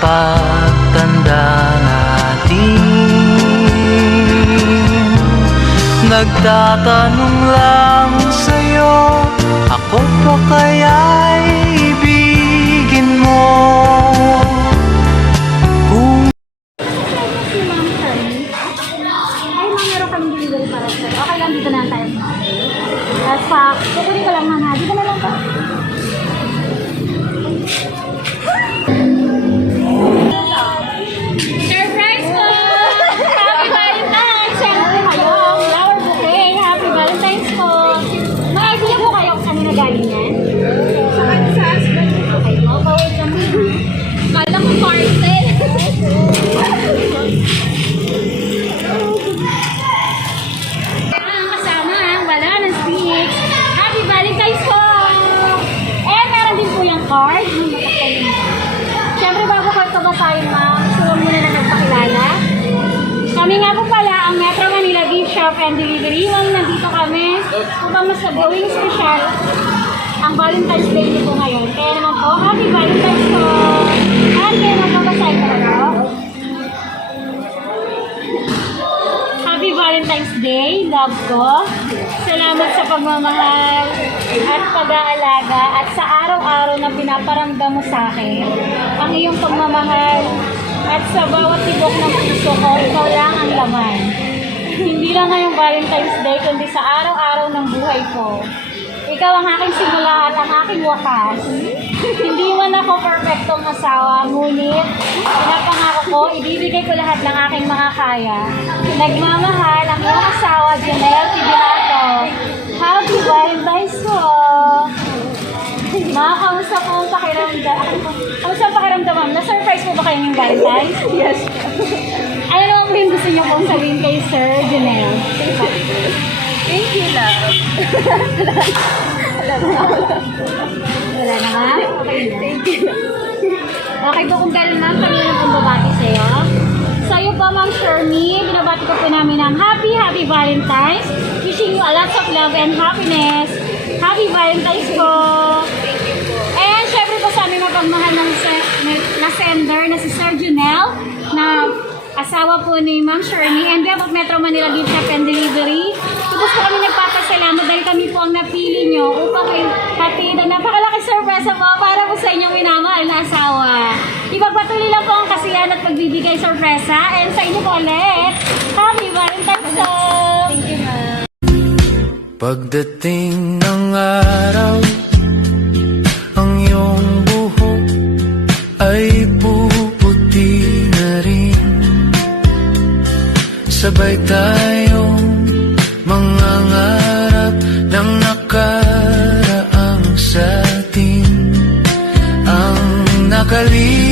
pagtanda natin. Nagtatanong lang sa'yo, ako pa kaya'y ibigin mo? Kung okay lang, dito na tayo. At pa, kukunin ko lang mga, dito na lang pa. Surprise ko! Happy Valentine's! Siyempre kayo, flower bouquet. Happy Valentine's po. May idea po kayo kung saan na galing yan? Sa husband. Okay, mabawal ka mo. Kala ko parcel. Card. Siyempre bago ka kabasahin, ma'am, gusto muna na nagpakilala. Kami nga po pala ang Metro Manila Gift Shop and Delivery. Nandito kami upang mas gawing special ang Valentine's Day niyo po ngayon. Kaya naman po, Happy Valentine's po! At kaya magpapasahin ko na. Happy Valentine's Day, love ko. Salamat sa pagmamahal at pag-aalaga at sa araw-araw na pinaparamdam mo sa akin ang iyong pagmamahal at sa bawat tibok ng puso ko, ikaw lang ang laman. Hindi lang ngayong Valentine's Day, kundi sa araw-araw ng buhay ko. Ikaw ang aking simula at ang aking wakas. Hindi man ako perfectong asawa, ngunit pinapangako ko, ibibigay ko lahat ng aking makakaya. Nagmamahal ang iyong asawa, Janelle Tibiato. Happy Valentine's po! Kamusta po ang pakiramdam? Kamusta ang pakiramdam, ma'am? Na-surprise po ba kayo ng Valentine's? Yes. Ano naman po yung gusto niyo pong sabihin kay Sir Janelle? Thank you, love. Wala na, ma'am? Okay na. Thank you. Okay po kung gano'n, ma'am, kami na pong babati sa'yo. Sa'yo po, Ma'am Shermy, binabati ko po namin ng Happy Valentine's. Wishing you a lot of love and happiness. Happy Valentine's po. And syempre po sa aming mapagmahal ng sender na si Sir Janelle, na asawa po ni Ma'am Shermy, and behalf of Metro Manila Gift Shop and Delivery. Tapos po kami nagpapasalamat dahil kami po ang napili nyo upang kayo hatid ang napakalaki surprise po para po sa inyong minamahal na asawa. Ipagpatuloy lang po ang kasiyahan at pagbibigay sorpresa, and sa inyo po ulit, Happy Valentine's po! Thank you, ma'am. Pagdating ng araw, ang iyong buhok ay puputi na rin. Sabay tayong mangangarap ng nakaraang sa atin. Ang nakalimutan